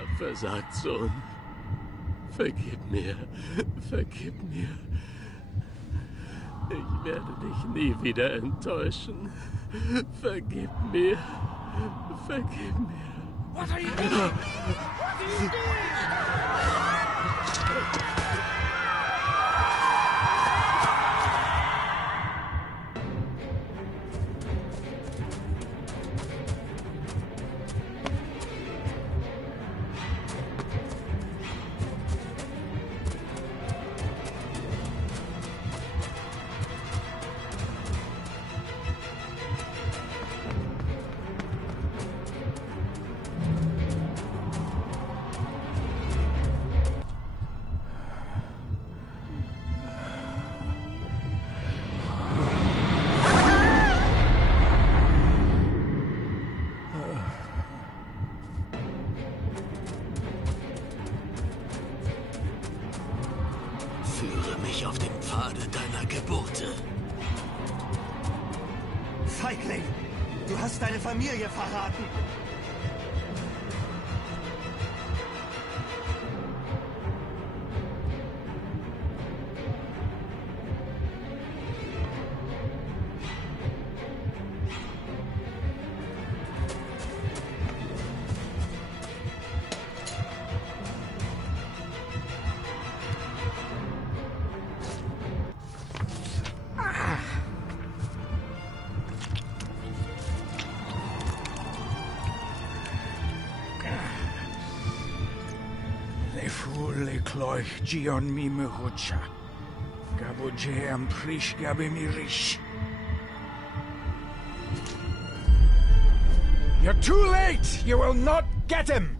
hab versagt, Sohn. Vergib mir. Vergib mir. Ich werde dich nie wieder enttäuschen. Vergib mir. Vergib mir. What are you doing? What are you doing? Führe mich auf den Pfade deiner Gebote. Feigling! Du hast deine Familie verraten! Le cloich Gion mi mehucha. Gaboje am prish gabe mi rish. You're too late! You will not get him!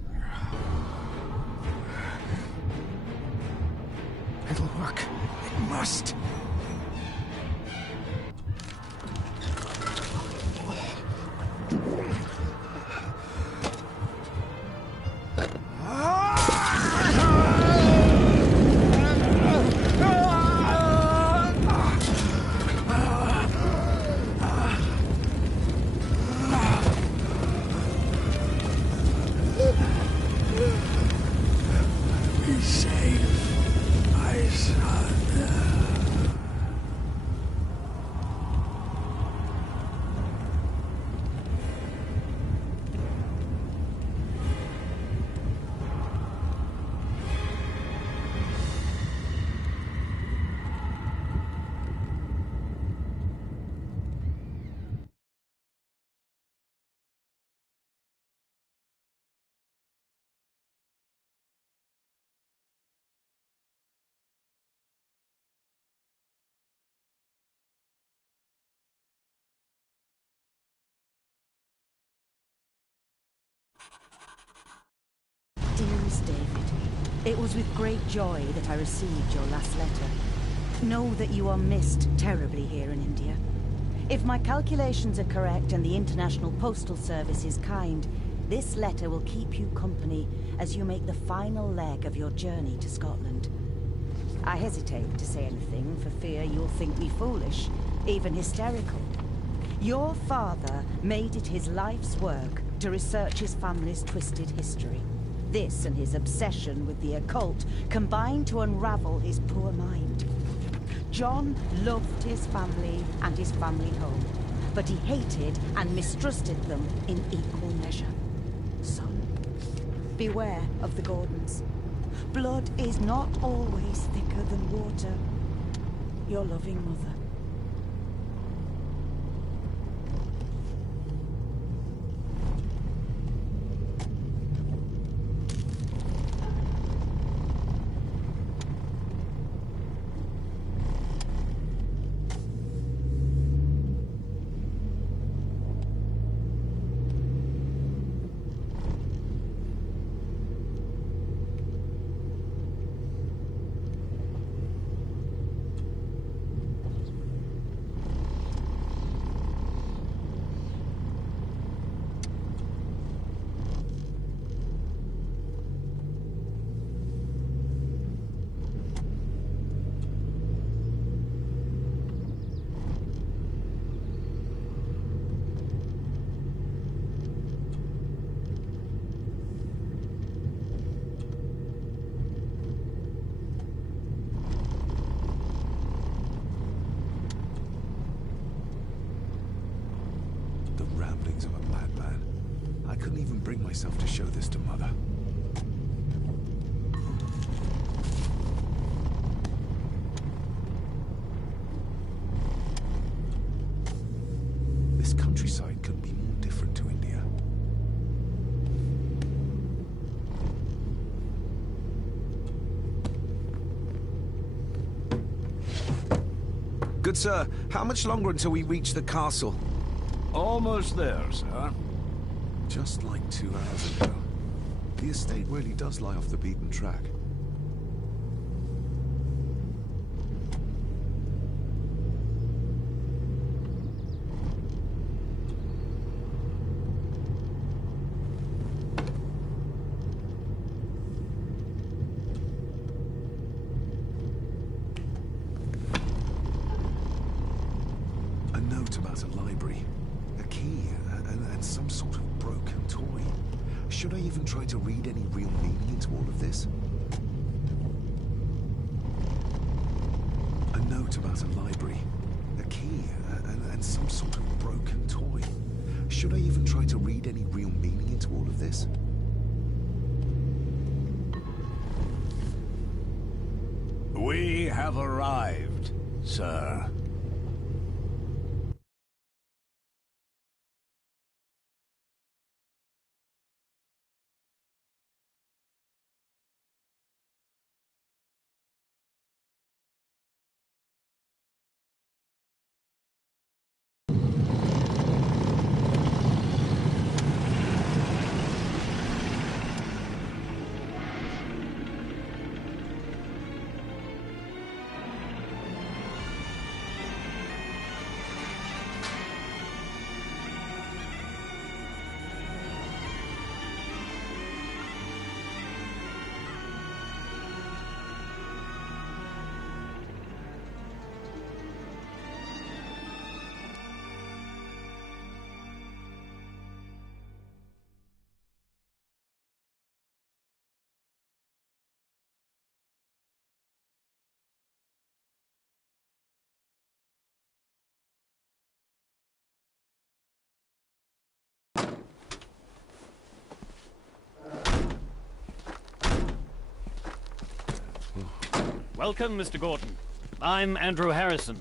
It'll work. It must. Be safe, my son. Dearest David, it was with great joy that I received your last letter. Know that you are missed terribly here in India. If my calculations are correct and the International Postal Service is kind, this letter will keep you company as you make the final leg of your journey to Scotland. I hesitate to say anything for fear you'll think me foolish, even hysterical. Your father made it his life's work to research his family's twisted history. This and his obsession with the occult combined to unravel his poor mind. John loved his family and his family home, but he hated and mistrusted them in equal measure. Son, beware of the Gordons. Blood is not always thicker than water. Your loving mother. ramblings of a madman. I couldn't even bring myself to show this to Mother. This countryside couldn't be more different to India. Good sir, how much longer until we reach the castle? Almost there, sir. Just like 2 hours ago. The estate really does lie off the beaten track. A note about a library, a key, and some sort of broken toy. Should I even try to read any real meaning into all of this? A note about a library, a key, and some sort of broken toy. Should I even try to read any real meaning into all of this? We have arrived, sir. Welcome, Mr. Gordon. I'm Andrew Harrison.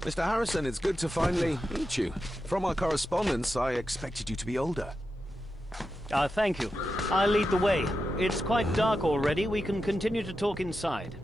Mr. Harrison, it's good to finally meet you. From our correspondence, I expected you to be older. Thank you. I'll lead the way. It's quite dark already. We can continue to talk inside.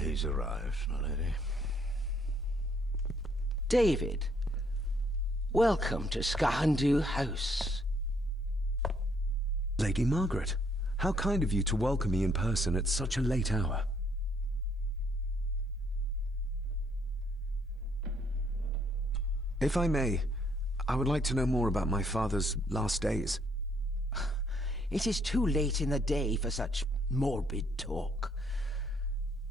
He's arrived, my lady. David, welcome to Skahandu House. Lady Margaret, how kind of you to welcome me in person at such a late hour. If I may, I would like to know more about my father's last days. It is too late in the day for such morbid talk.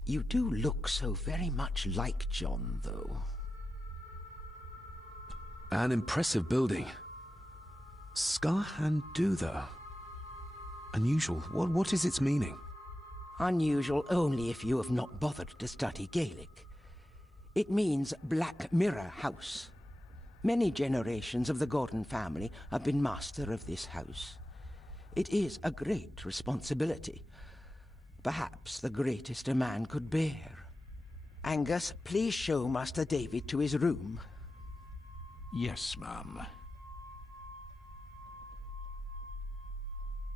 You do look so very much like John, though. An impressive building. Skahandu, though. Unusual. What is its meaning? Unusual only if you have not bothered to study Gaelic. It means Black Mirror House. Many generations of the Gordon family have been master of this house. It is a great responsibility. Perhaps the greatest a man could bear. Angus, please show Master David to his room. Yes, ma'am.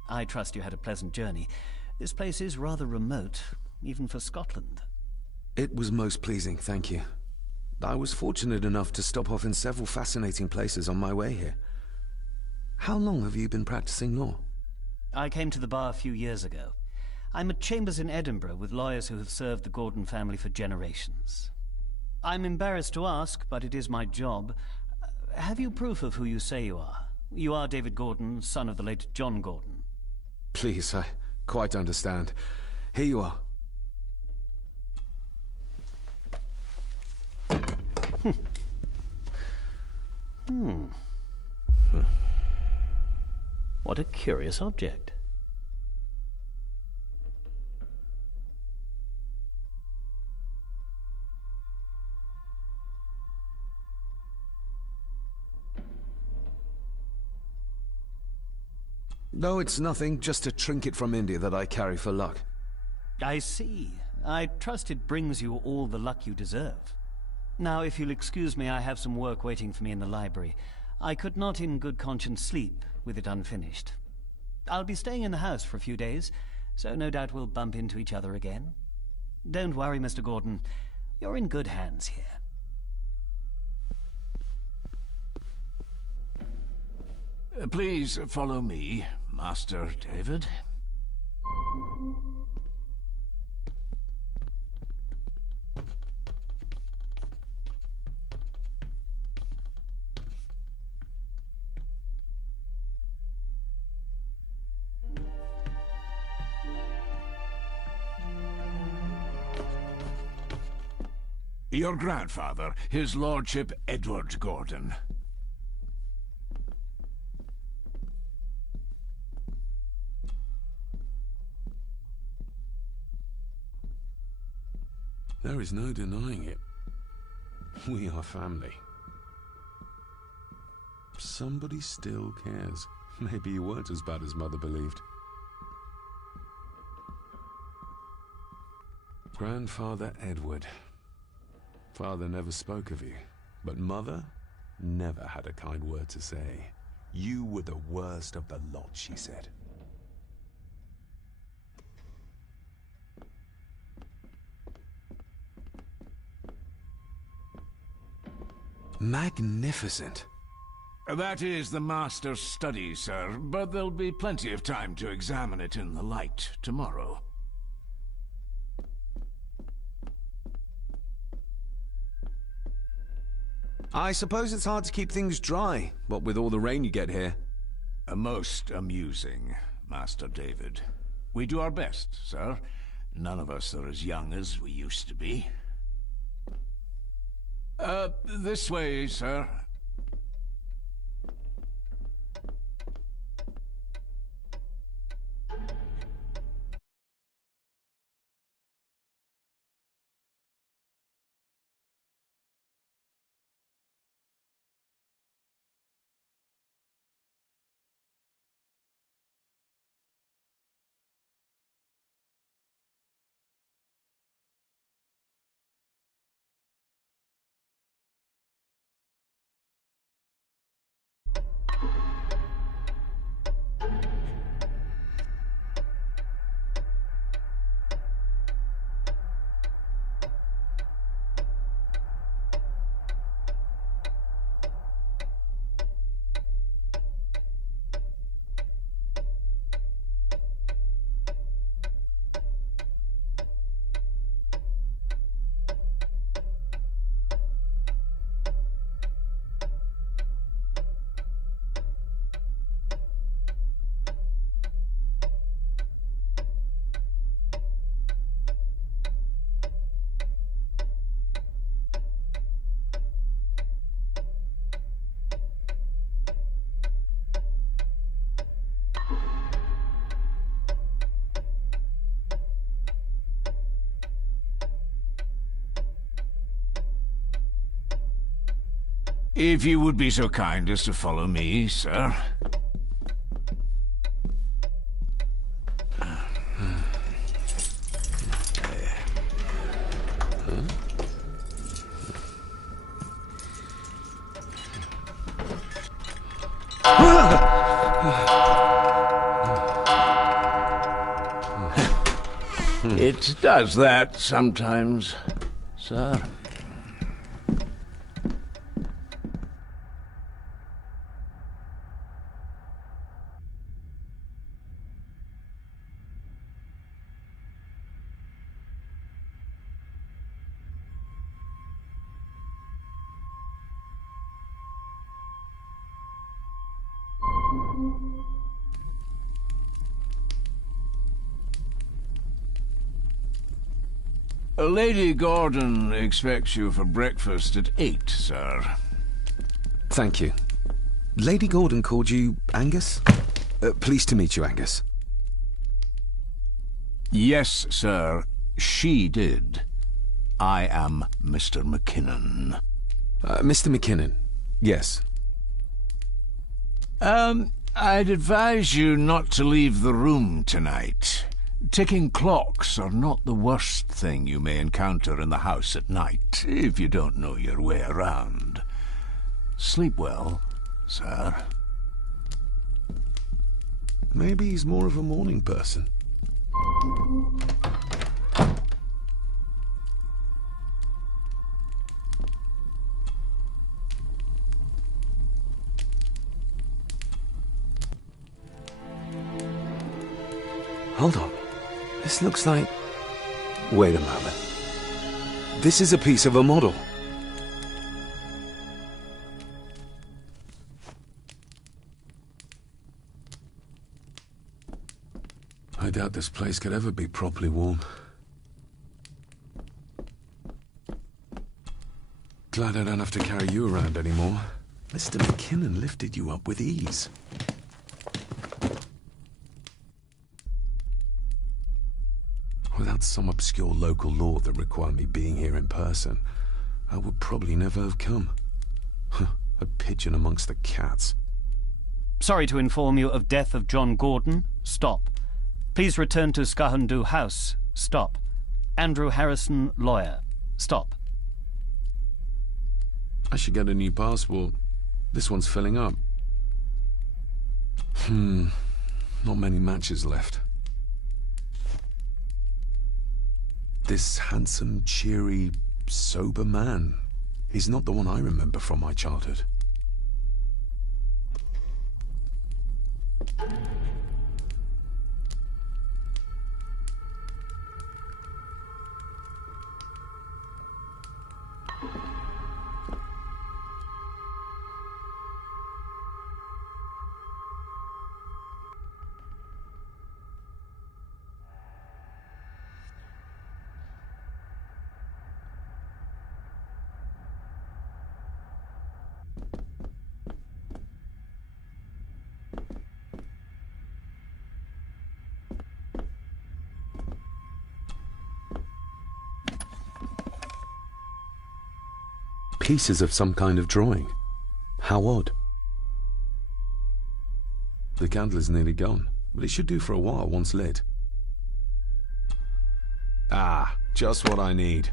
I trust you had a pleasant journey. This place is rather remote, even for Scotland. It was most pleasing, thank you. I was fortunate enough to stop off in several fascinating places on my way here. How long have you been practicing law? I came to the bar a few years ago. I'm at chambers in Edinburgh with lawyers who have served the Gordon family for generations. I'm embarrassed to ask, but it is my job. Have you proof of who you say you are? You are David Gordon, son of the late John Gordon. Please, I quite understand. Here you are. What a curious object. No, it's nothing, just a trinket from India that I carry for luck. I see. I trust it brings you all the luck you deserve. Now, if you'll excuse me, I have some work waiting for me in the library. I could not in good conscience sleep with it unfinished. I'll be staying in the house for a few days, so no doubt we'll bump into each other again. Don't worry, Mr. Gordon. You're in good hands here. Please follow me, Master David. Your grandfather, his lordship Edward Gordon. There is no denying it. We are family. Somebody still cares. Maybe you weren't as bad as Mother believed. Grandfather Edward. Father never spoke of you, but Mother never had a kind word to say. You were the worst of the lot, she said. Magnificent. That is the Master's study, sir, but there'll be plenty of time to examine it in the light tomorrow. I suppose it's hard to keep things dry, what with all the rain you get here. Most amusing, Master David. We do our best, sir. None of us are as young as we used to be. This way, sir. If you would be so kind as to follow me, sir. It does that sometimes. sir. Lady Gordon expects you for breakfast at 8, sir. Thank you. Lady Gordon called you Angus? Pleased to meet you, Angus. Yes, sir. She did. I am Mr. McKinnon. Mr. McKinnon, yes. I'd advise you not to leave the room tonight. Ticking clocks are not the worst thing you may encounter in the house at night, if you don't know your way around. Sleep well, sir. Maybe he's more of a morning person. Hold on. This looks like... Wait a moment. This is a piece of a model. I doubt this place could ever be properly warm. Glad I don't have to carry you around anymore. Mr. McKinnon lifted you up with ease. Without some obscure local law that required me being here in person, I would probably never have come. A pigeon amongst the cats. Sorry to inform you of death of John Gordon. Stop. Please return to Skahundu House. Stop. Andrew Harrison, lawyer. Stop. I should get a new passport. This one's filling up. Not many matches left. This handsome, cheery, sober man is not the one I remember from my childhood. Pieces of some kind of drawing. How odd. The candle is nearly gone, but it should do for a while once lit. Ah, just what I need.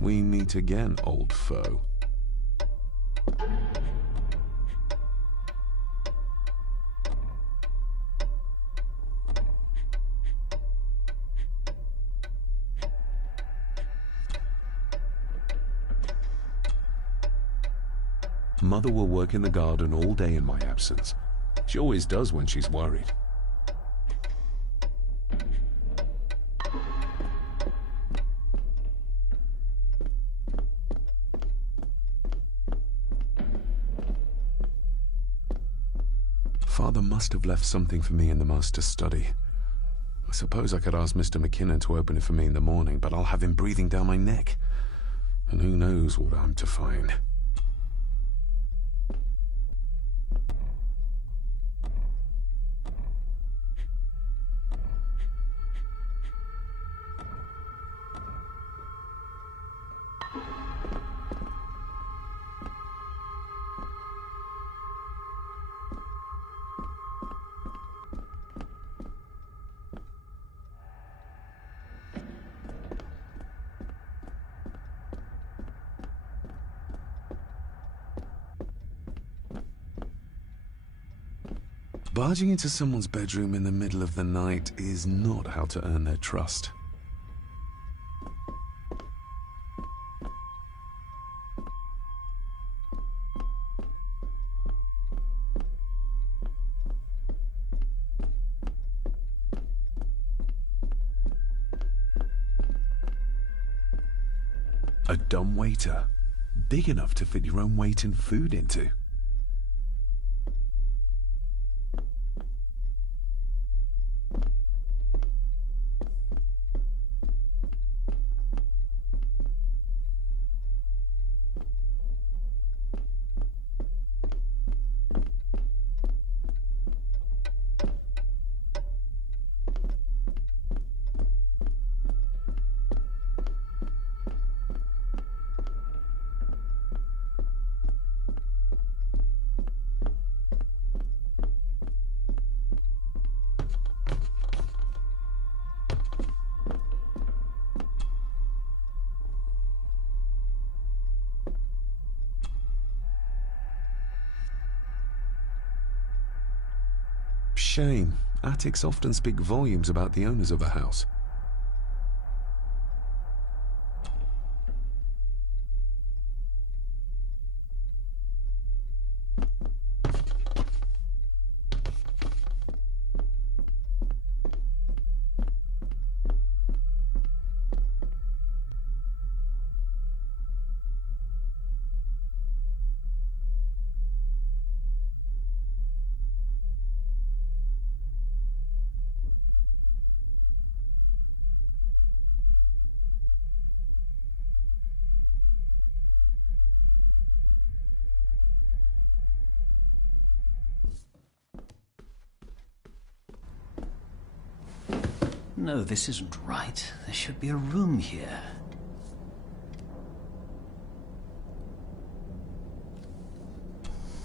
We meet again, old foe. Mother will work in the garden all day in my absence. She always does when she's worried. Father must have left something for me in the master's study. I suppose I could ask Mr. McKinnon to open it for me in the morning, but I'll have him breathing down my neck. And who knows what I'm to find. Barging into someone's bedroom in the middle of the night is not how to earn their trust. A dumb waiter, big enough to fit your own weight and food into. Shame. Attics often speak volumes about the owners of a house. No, this isn't right. There should be a room here.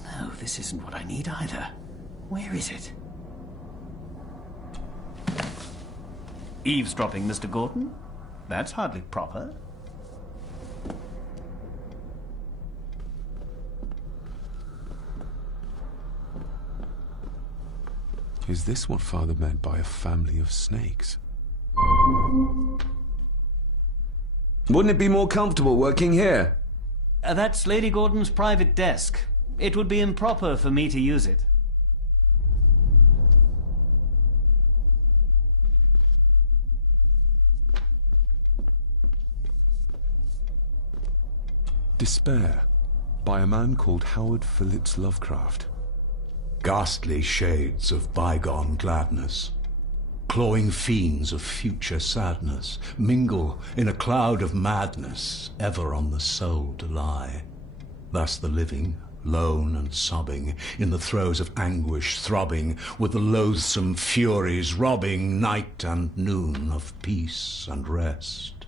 No, this isn't what I need either. Where is it? Eavesdropping, Mr. Gordon? That's hardly proper. Is this what Father meant by a family of snakes? Wouldn't it be more comfortable working here? That's Lady Gordon's private desk. It would be improper for me to use it. Despair, by a man called Howard Phillips Lovecraft. Ghastly shades of bygone gladness, clawing fiends of future sadness, mingle in a cloud of madness, ever on the soul to lie. Thus the living, lone and sobbing, in the throes of anguish throbbing, with the loathsome furies robbing night and noon of peace and rest.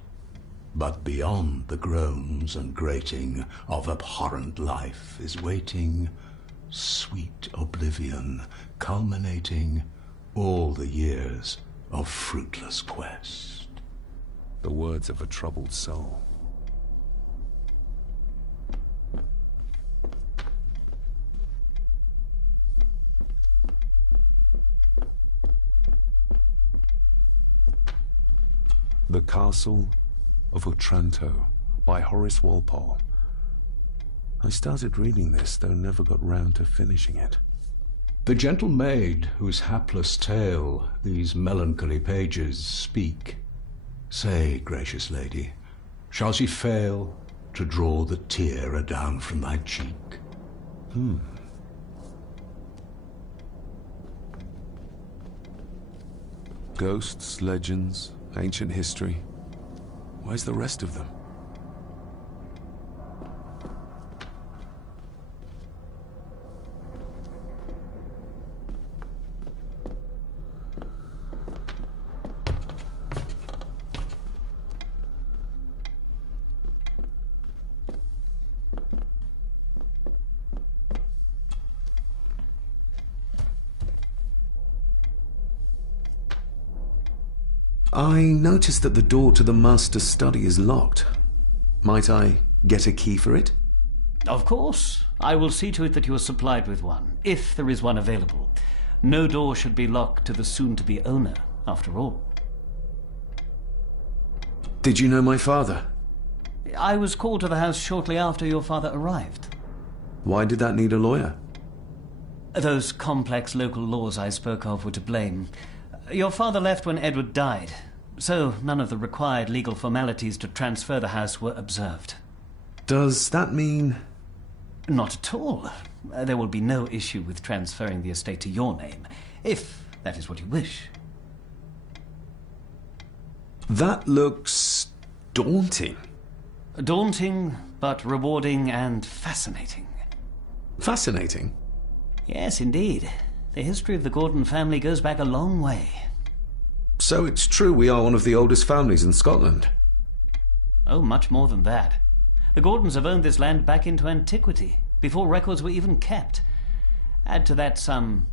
But beyond the groans and grating of abhorrent life is waiting sweet oblivion, culminating all the years of fruitless quest. The words of a troubled soul. The Castle of Otranto by Horace Walpole. I started reading this, though never got round to finishing it. The gentle maid whose hapless tale these melancholy pages speak, say, gracious lady, shall she fail to draw the tear adown from thy cheek? Ghosts, legends, ancient history. Where's the rest of them? I noticed that the door to the master's study is locked. Might I get a key for it? Of course. I will see to it that you are supplied with one, if there is one available. No door should be locked to the soon-to-be owner, after all. Did you know my father? I was called to the house shortly after your father arrived. Why did that need a lawyer? Those complex local laws I spoke of were to blame. Your father left when Edward died, so none of the required legal formalities to transfer the house were observed. Does that mean... Not at all. There will be no issue with transferring the estate to your name, if that is what you wish. That looks... daunting. Daunting, but rewarding and fascinating. Fascinating? Yes, indeed. The history of the Gordon family goes back a long way. So it's true we are one of the oldest families in Scotland? Oh, much more than that. The Gordons have owned this land back into antiquity, before records were even kept. Add to that some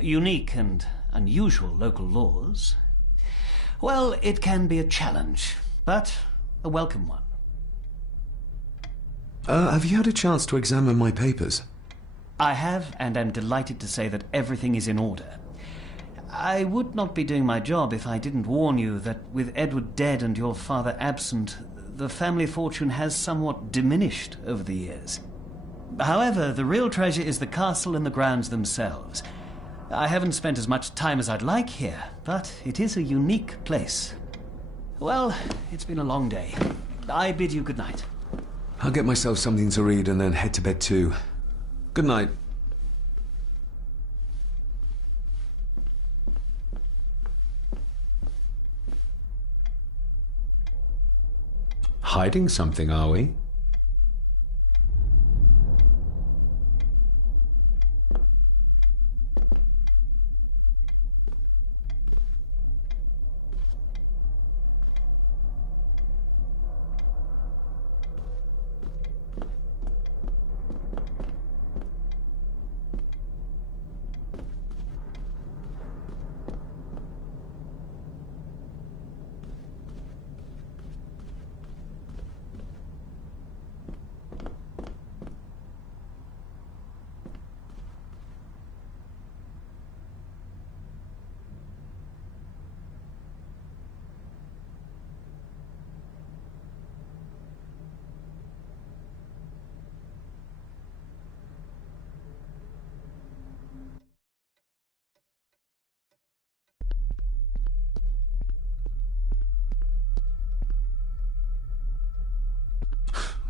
unique and unusual local laws. Well, it can be a challenge, but a welcome one. Have you had a chance to examine my papers? I have, and am delighted to say that everything is in order. I would not be doing my job if I didn't warn you that with Edward dead and your father absent, the family fortune has somewhat diminished over the years. However, the real treasure is the castle and the grounds themselves. I haven't spent as much time as I'd like here, but it is a unique place. Well, it's been a long day. I bid you good night. I'll get myself something to read and then head to bed too. Good night. Hiding something, are we?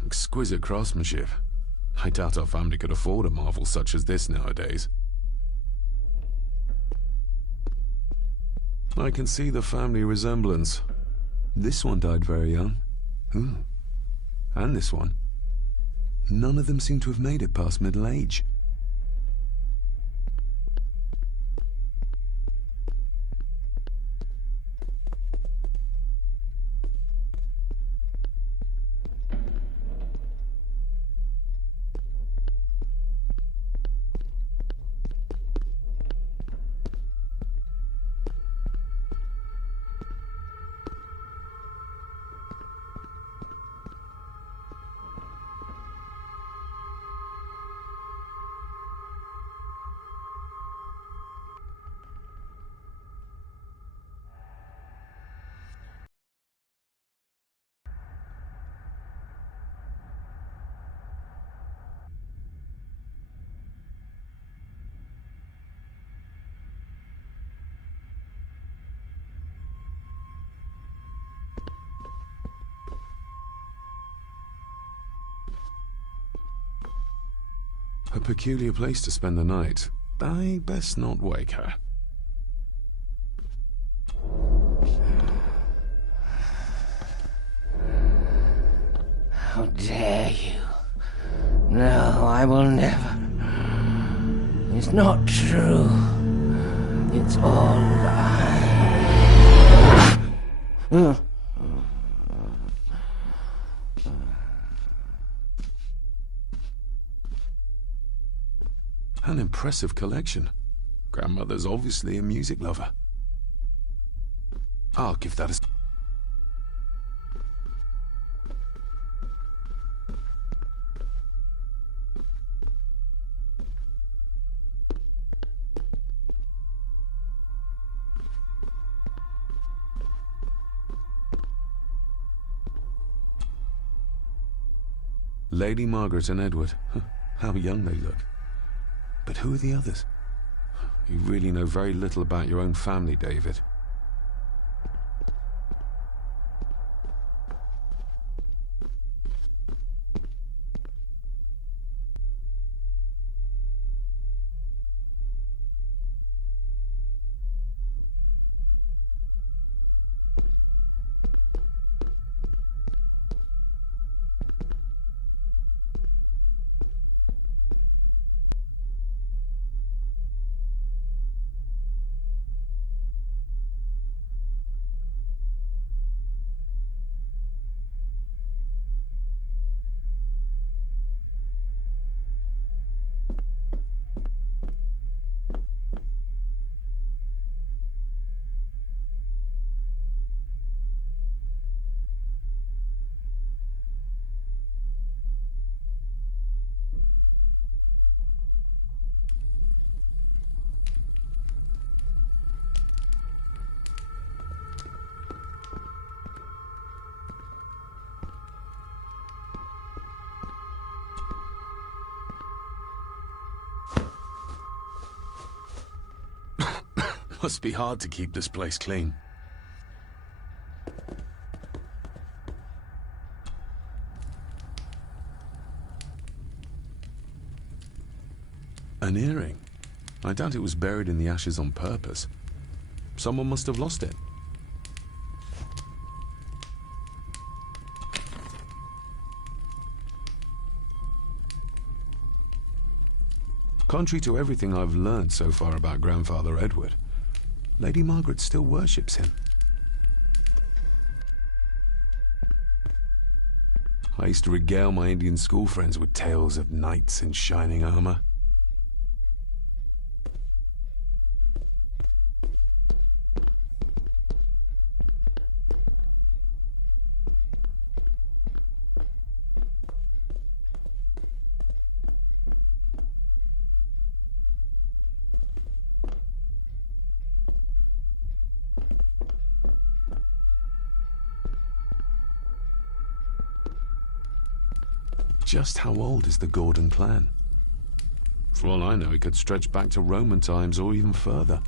Exquisite craftsmanship. I doubt our family could afford a marvel such as this nowadays. I can see the family resemblance. This one died very young. And this one. None of them seem to have made it past middle age. A peculiar place to spend the night. I best not wake her. How dare you? No, I will never. It's not true. It's all lie. An impressive collection. Grandmother's obviously a music lover. I'll give that a... Lady Margaret and Edward. How young they look. But who are the others? You really know very little about your own family, David. Must be hard to keep this place clean. An earring? I doubt it was buried in the ashes on purpose. Someone must have lost it. Contrary to everything I've learned so far about Grandfather Edward, Lady Margaret still worships him. I used to regale my Indian school friends with tales of knights in shining armor. Just how old is the Gordon clan? For all I know, it could stretch back to Roman times or even further.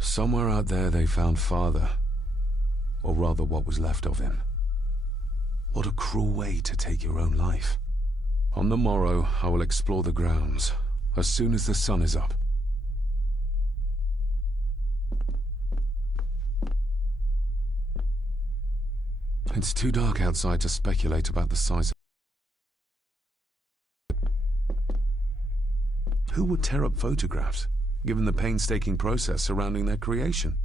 Somewhere out there they found Father, or rather what was left of him. What a cruel way to take your own life. On the morrow, I will explore the grounds, as soon as the sun is up. It's too dark outside to speculate about the size of... Who would tear up photographs, given the painstaking process surrounding their creation?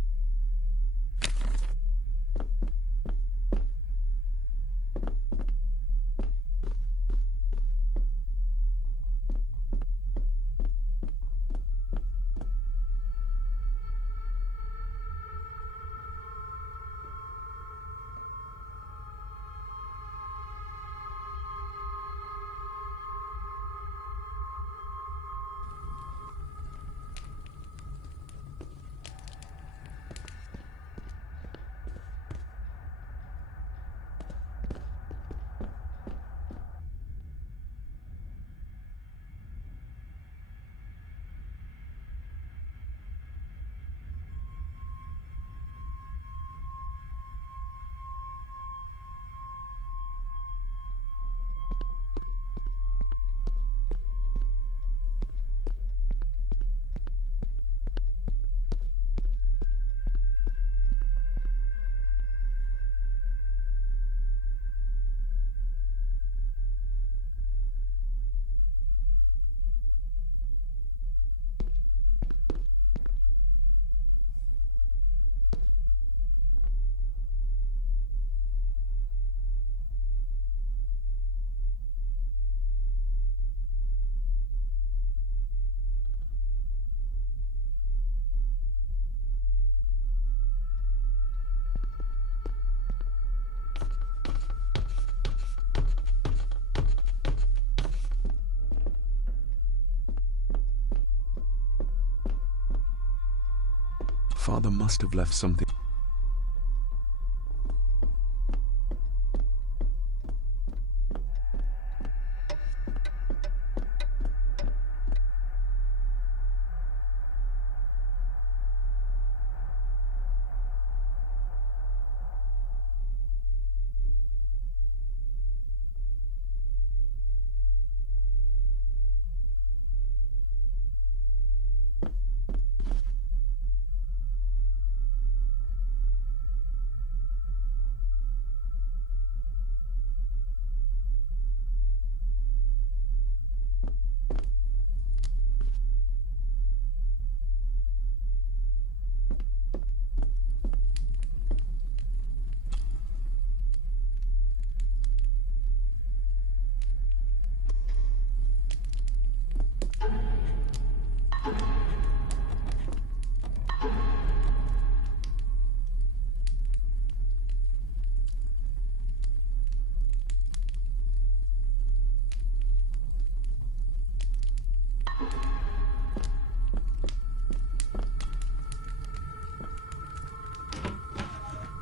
Father must have left something.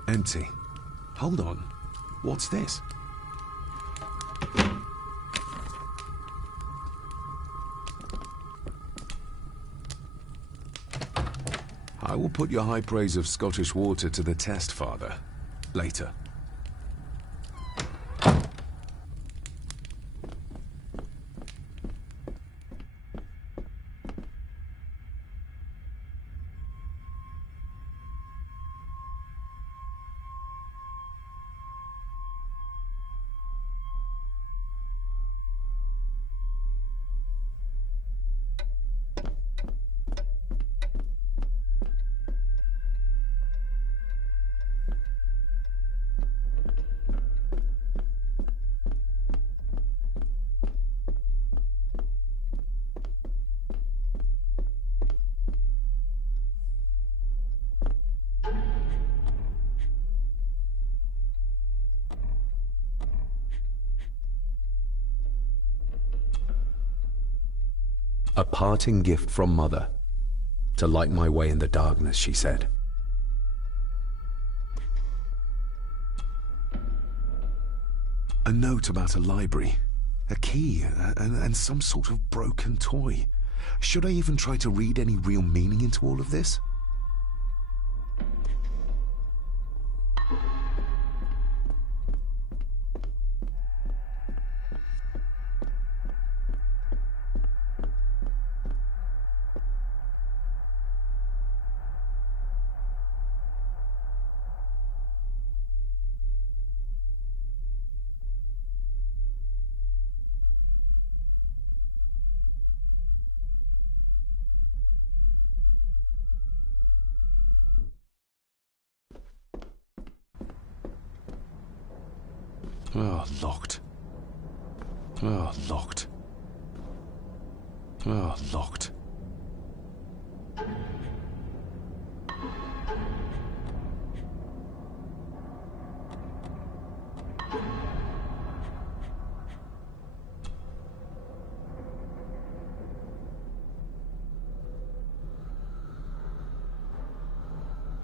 Empty. Hold on. What's this? I will put your high praise of Scottish water to the test, Father. Later. A parting gift from Mother. To light my way in the darkness, she said. A note about a library. A key, and some sort of broken toy. Should I even try to read any real meaning into all of this? Oh, locked. Oh, locked. Oh, locked.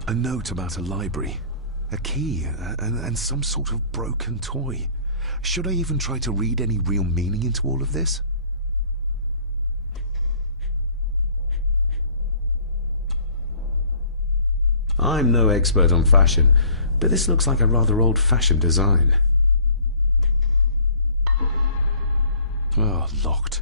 A note about a library. A key, and some sort of broken toy. Should I even try to read any real meaning into all of this? I'm no expert on fashion, but this looks like a rather old-fashioned design. Oh, locked.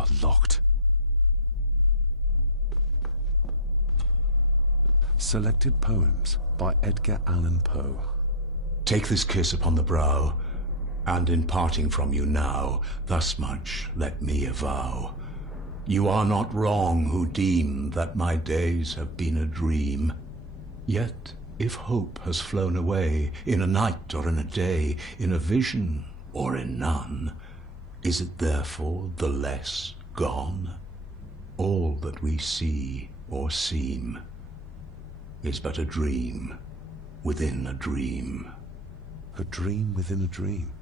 Oh, locked. Selected Poems by Edgar Allan Poe. Take this kiss upon the brow, and in parting from you now, thus much let me avow. You are not wrong who deem that my days have been a dream. Yet, if hope has flown away, in a night or in a day, in a vision or in none, is it therefore the less gone? All that we see or seem is but a dream within a dream. A dream within a dream.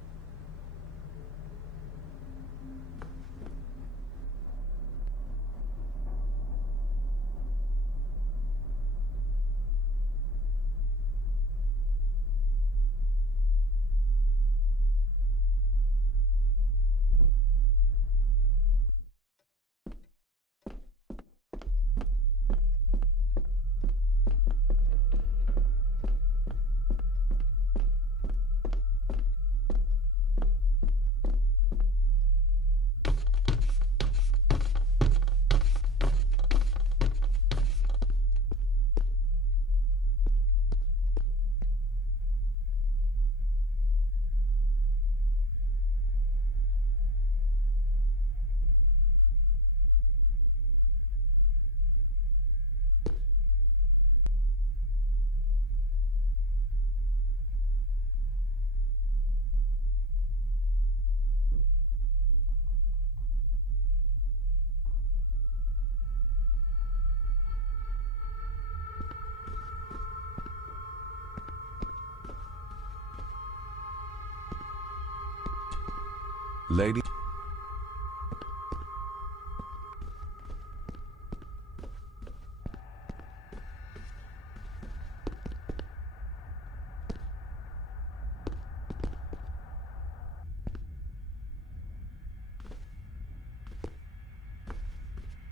Lady...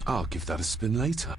I'll give that a spin later.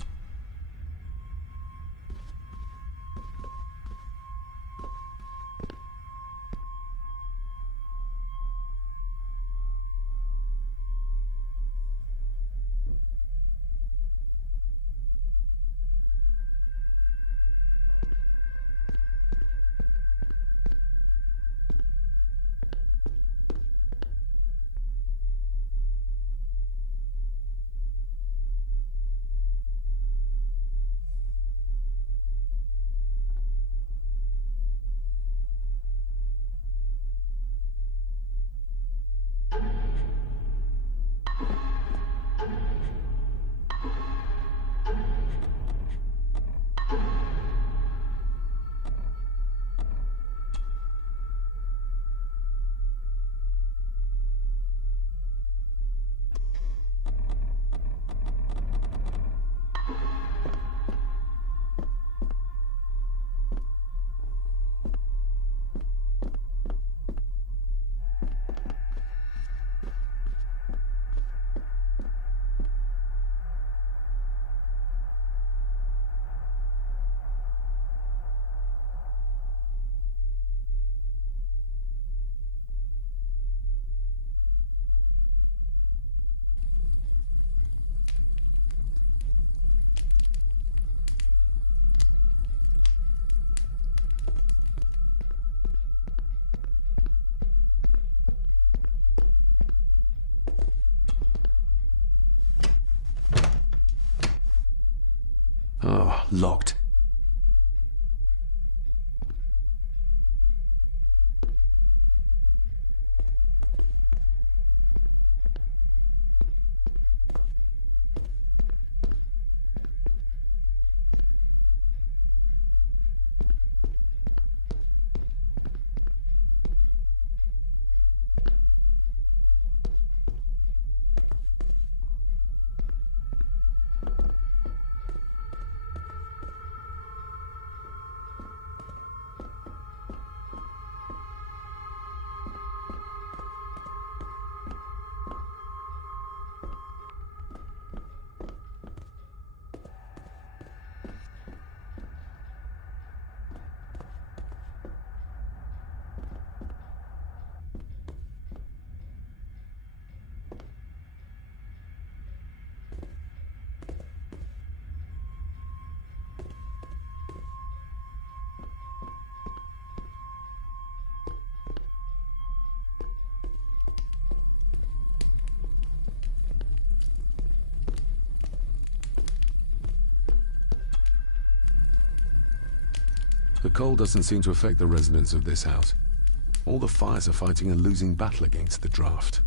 Oh, locked. The cold doesn't seem to affect the residents of this house. All the fires are fighting a losing battle against the draft.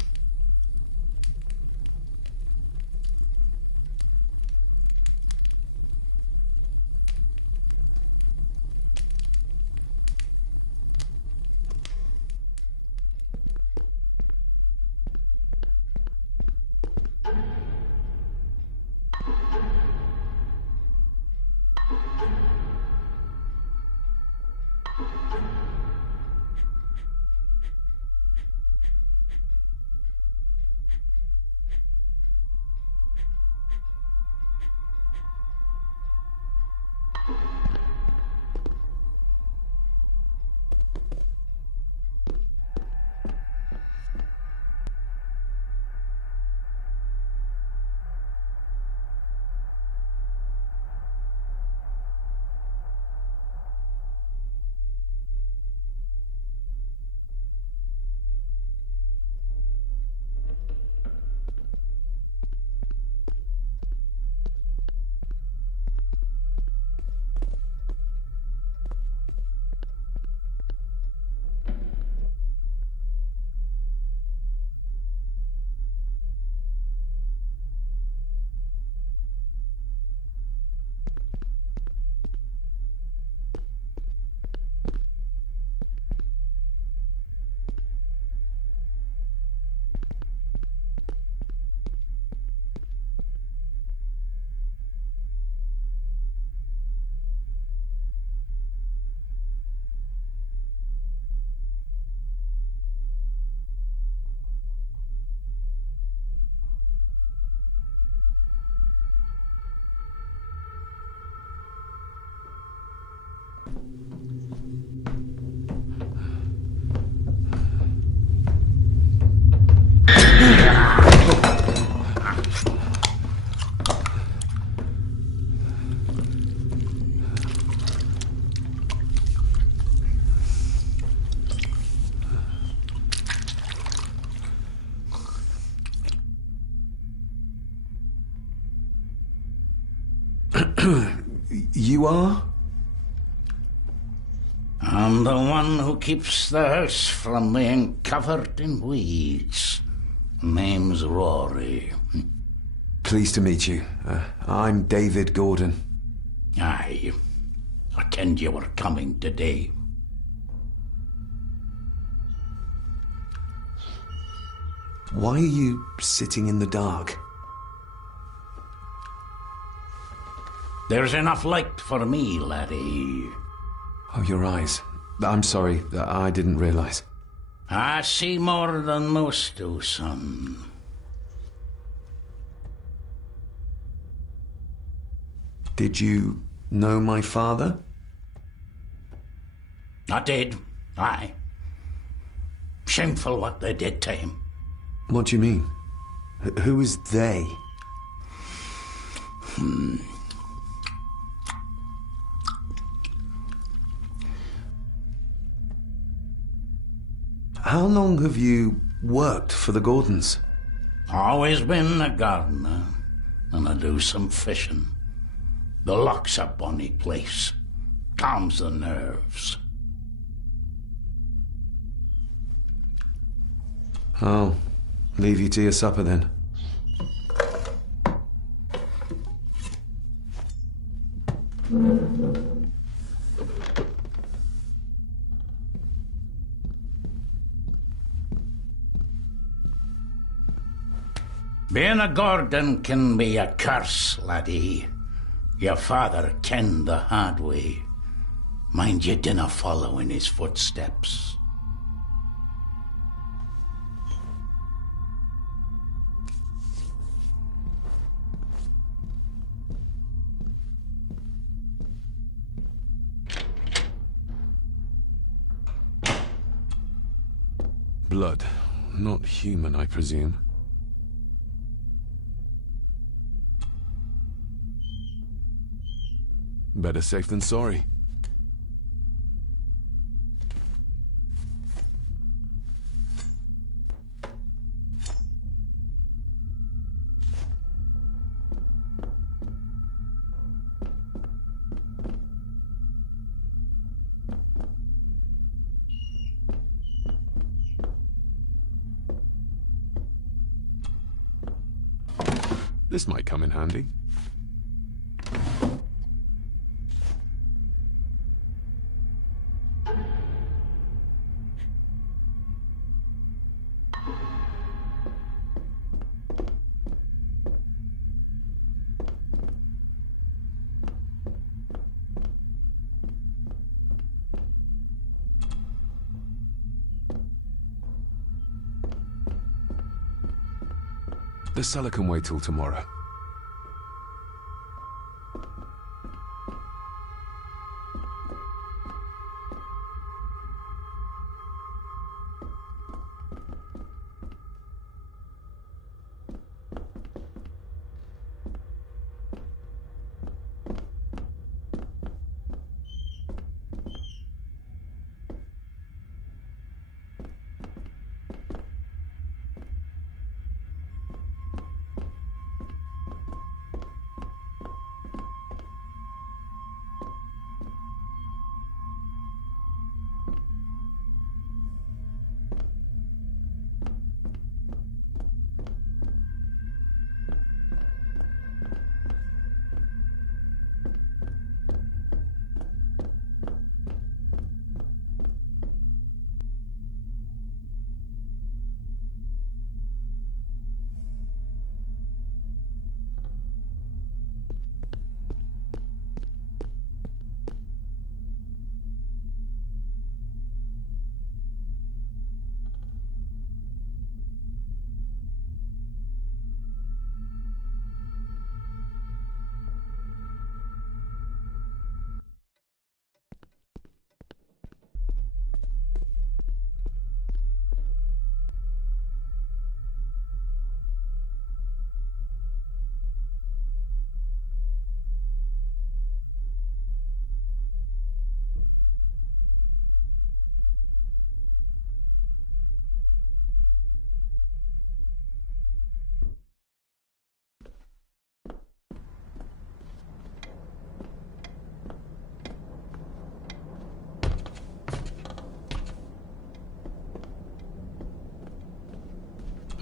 You are? I'm the one who keeps the house from being covered in weeds. Name's Rory. Pleased to meet you. I'm David Gordon. Aye. I kenned you were coming today. Why are you sitting in the dark? There's enough light for me, laddie. Oh, your eyes. I'm sorry, I didn't realize. I see more than most do, son. Did you know my father? I did, aye. Shameful what they did to him. What do you mean? Who is they? How long have you worked for the Gordons? Always been a gardener, and I do some fishing. The loch's a bonny place. Calms the nerves. I'll leave you to your supper then. Being a Gordon can be a curse, laddie. Your father kenned the hard way. Mind you dinna follow in his footsteps. Blood. Not human, I presume. Better safe than sorry. This might come in handy. The cellar can wait till tomorrow.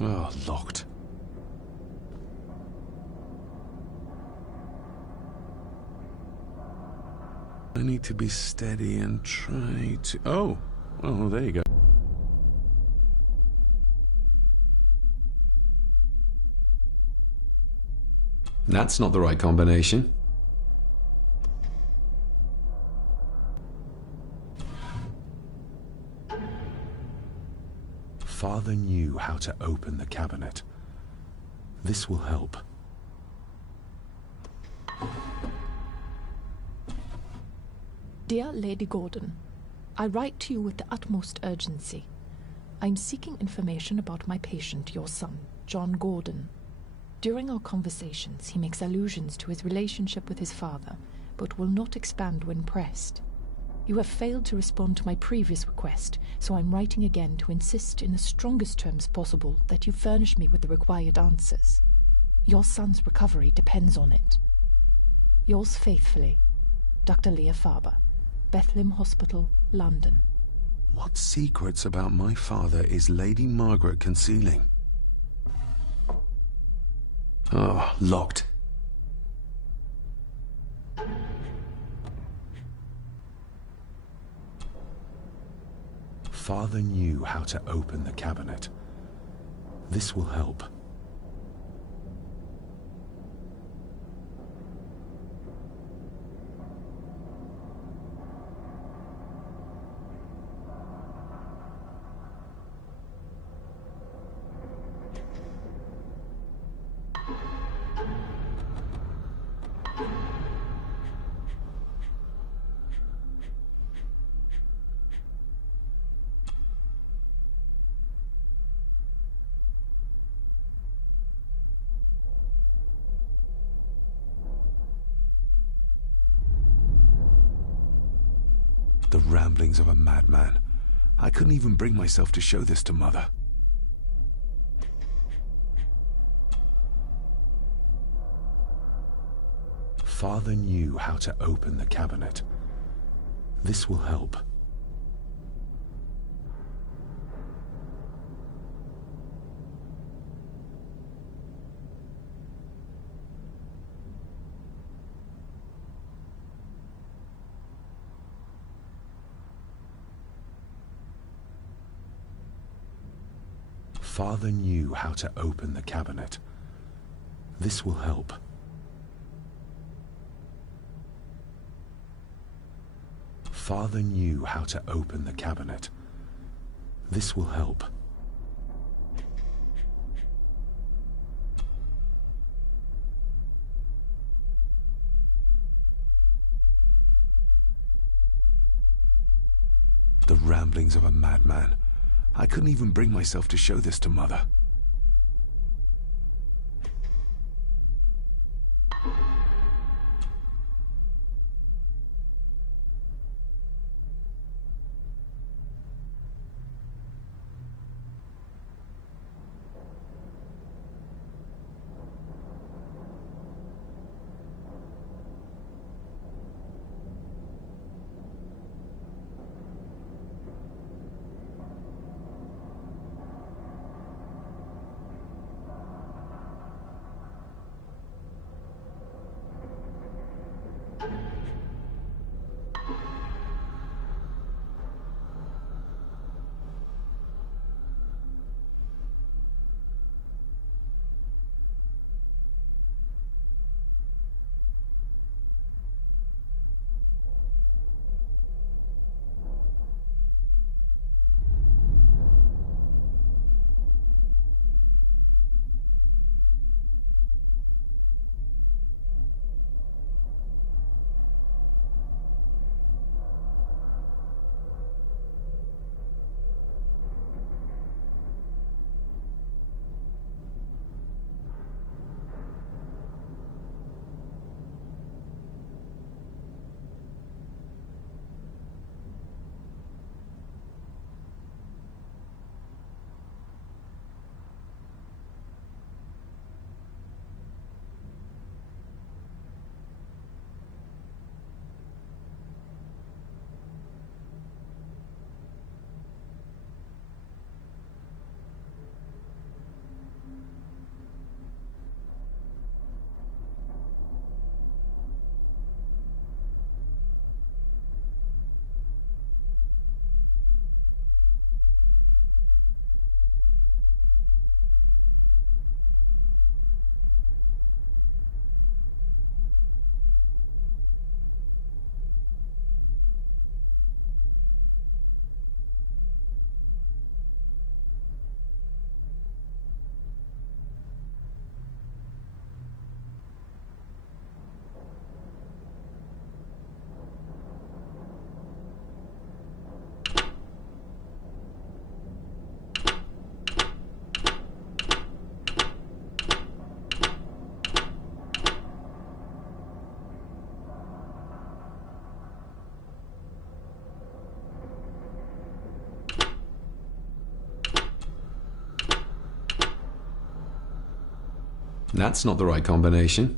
Oh, locked. I need to be steady and try to... Oh, there you go. That's not the right combination. Father knew how to open the cabinet. This will help. Dear Lady Gordon, I write to you with the utmost urgency. I'm seeking information about my patient, your son, John Gordon. During our conversations, he makes allusions to his relationship with his father, but will not expand when pressed. You have failed to respond to my previous request, so I'm writing again to insist in the strongest terms possible that you furnish me with the required answers. Your son's recovery depends on it. Yours faithfully, Dr. Leah Farber, Bethlehem Hospital, London. What secrets about my father is Lady Margaret concealing? Oh, locked. Father knew how to open the cabinet. This will help. The ramblings of a madman. I couldn't even bring myself to show this to Mother. Father knew how to open the cabinet. This will help. Father knew how to open the cabinet. This will help. Father knew how to open the cabinet. This will help. The ramblings of a madman. I couldn't even bring myself to show this to Mother. That's not the right combination.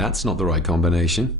That's not the right combination.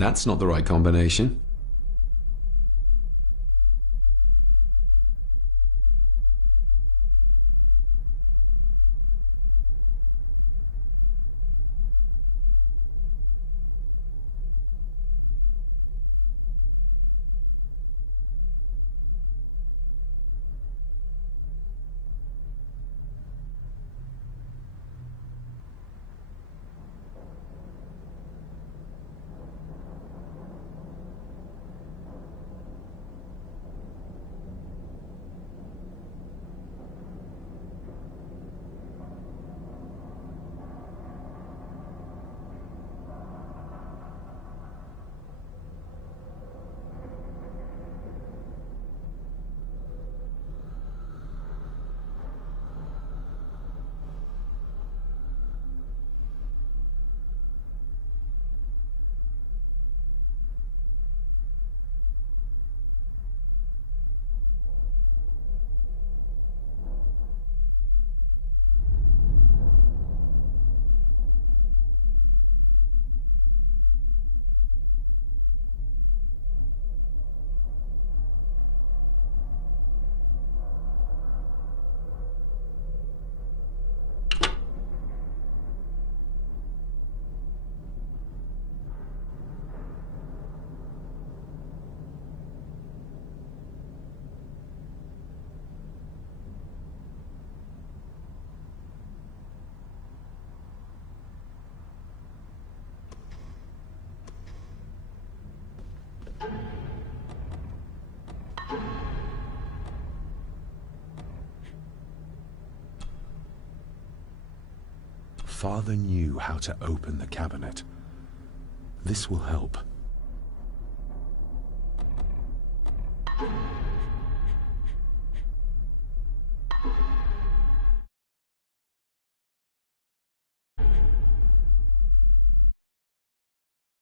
That's not the right combination. Father knew how to open the cabinet. This will help.